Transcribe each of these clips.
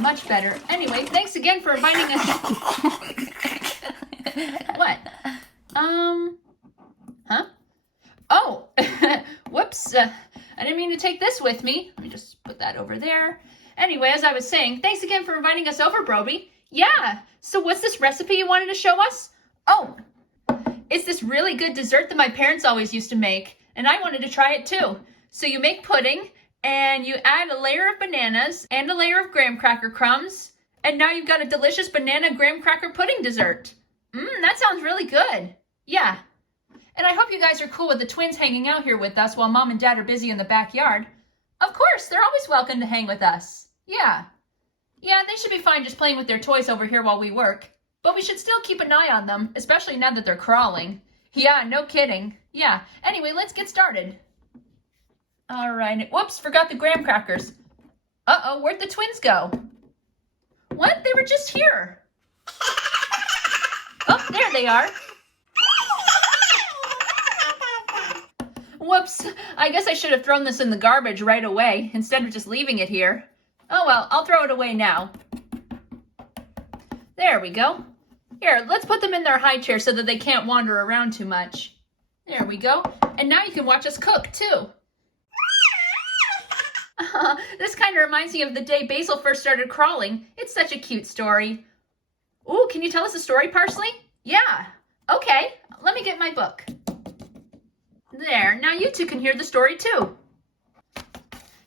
Much better. Anyway, thanks again for inviting us. What? Huh? Oh, whoops. I didn't mean to take this with me. Let me just put that over there. Anyway, as I was saying, thanks again for inviting us over, Brobee. Yeah, so what's this recipe you wanted to show us? Oh, it's this really good dessert that my parents always used to make, and I wanted to try it too. So you make pudding, and you add a layer of bananas and a layer of graham cracker crumbs, and now you've got a delicious banana graham cracker pudding dessert. That sounds really good. Yeah. And I hope you guys are cool with the twins hanging out here with us while Mom and Dad are busy in the backyard. Of course, they're always welcome to hang with us. Yeah. Yeah, they should be fine just playing with their toys over here while we work. But we should still keep an eye on them, especially now that they're crawling. Yeah, no kidding. Yeah. Anyway, let's get started. All right. Whoops, forgot the graham crackers. Uh-oh, where'd the twins go? What? They were just here. Oh, there they are. Whoops, I guess I should have thrown this in the garbage right away instead of just leaving it here. Oh well, I'll throw it away now. There we go. Here, let's put them in their high chair so that they can't wander around too much. There we go. And now you can watch us cook too. This kind of reminds me of the day Basil first started crawling. It's such a cute story. Ooh, can you tell us a story, Parsley? Yeah. Okay, let me get my book. There, now you two can hear the story too.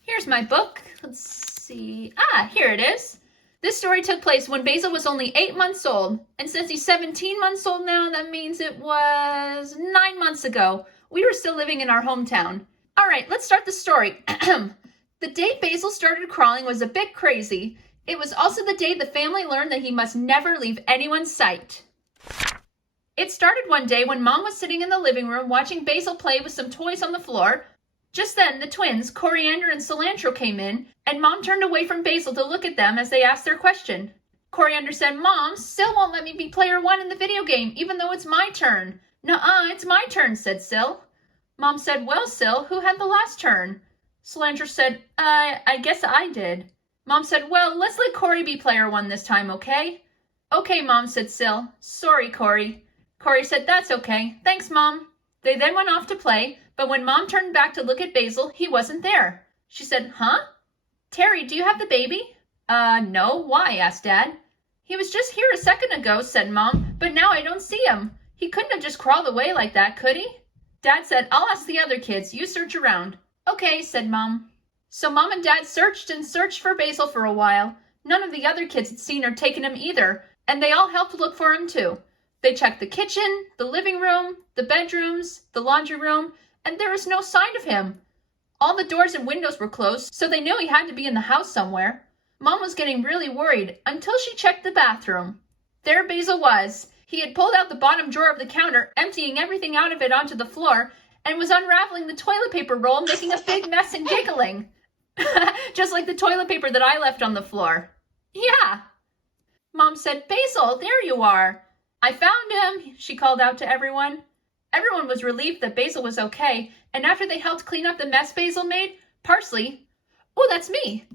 Here's my book. Let's see. Here it is. This story took place when Basil was only 8 months old. And since he's 17 months old now, that means it was 9 months ago. We were still living in our hometown. All right, let's start the story. The day Basil started crawling was a bit crazy. It was also the day the family learned that he must never leave anyone's sight. It started one day when Mom was sitting in the living room watching Basil play with some toys on the floor. Just then, the twins, Coriander and Cilantro, came in, and Mom turned away from Basil to look at them as they asked their question. Coriander said, "Mom, Sil won't let me be player one in the video game, even though it's my turn." "Nuh-uh, it's my turn," said Sil. Mom said, "Well, Sil, who had the last turn?" Cilantro said, I guess I did." Mom said, "Well, let's let Cory be player one this time, okay?" "Okay, Mom," said Sil. "Sorry, Cory." Cory said, "That's okay. Thanks, Mom." They then went off to play, but when Mom turned back to look at Basil, he wasn't there. She said, "Huh? Terry, do you have the baby?" No. Why?" asked Dad. "He was just here a second ago," said Mom, "but now I don't see him. He couldn't have just crawled away like that, could he?" Dad said, "I'll ask the other kids. You search around." "Okay," said Mom. So Mom and Dad searched and searched for Basil for a while. None of the other kids had seen or taken him either, and they all helped look for him too. They checked the kitchen, the living room, the bedrooms, the laundry room, and there was no sign of him. All the doors and windows were closed, so they knew he had to be in the house somewhere. Mom was getting really worried until she checked the bathroom. There Basil was. He had pulled out the bottom drawer of the counter, emptying everything out of it onto the floor, and was unraveling the toilet paper roll, making a big mess and giggling. Just like the toilet paper that I left on the floor. Yeah. Mom said, "Basil, there you are." "I found him," she called out to everyone. Everyone was relieved that Basil was okay, and after they helped clean up the mess Basil made, Parsley, "Oh, that's me,"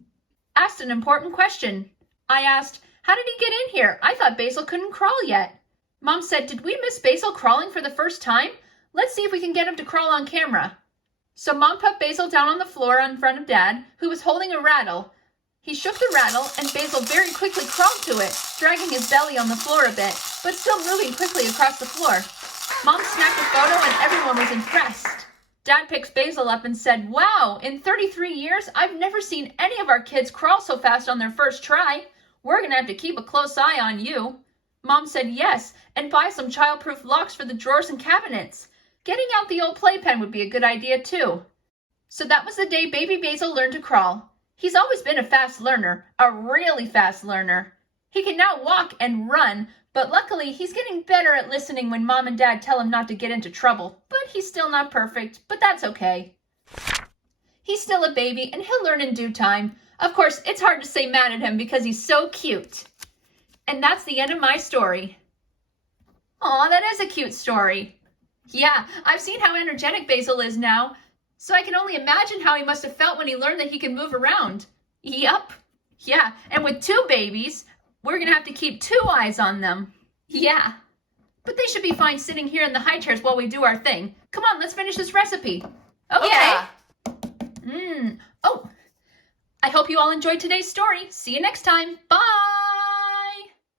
asked an important question. I asked, "How did he get in here? I thought Basil couldn't crawl yet." Mom said, "Did we miss Basil crawling for the first time? Let's see if we can get him to crawl on camera." So Mom put Basil down on the floor in front of Dad, who was holding a rattle. He shook the rattle, and Basil very quickly crawled to it, dragging his belly on the floor a bit, but still moving quickly across the floor. Mom snapped a photo, and everyone was impressed. Dad picked Basil up and said, "Wow, in 33 years, I've never seen any of our kids crawl so fast on their first try. We're going to have to keep a close eye on you." Mom said yes, and buy some child-proof locks for the drawers and cabinets. Getting out the old playpen would be a good idea, too. So that was the day baby Basil learned to crawl. He's always been a fast learner, a really fast learner. He can now walk and run, but luckily he's getting better at listening when Mom and Dad tell him not to get into trouble. But he's still not perfect, but that's okay. He's still a baby, and he'll learn in due time. Of course, it's hard to say mad at him because he's so cute. And that's the end of my story. Aw, that is a cute story. Yeah, I've seen how energetic Basil is now, so I can only imagine how he must have felt when he learned that he could move around. Yup. Yeah, and with 2 babies, we're gonna have to keep 2 eyes on them. Yeah. But they should be fine sitting here in the high chairs while we do our thing. Come on, let's finish this recipe. Okay. Yeah. Oh, I hope you all enjoyed today's story. See you next time. Bye.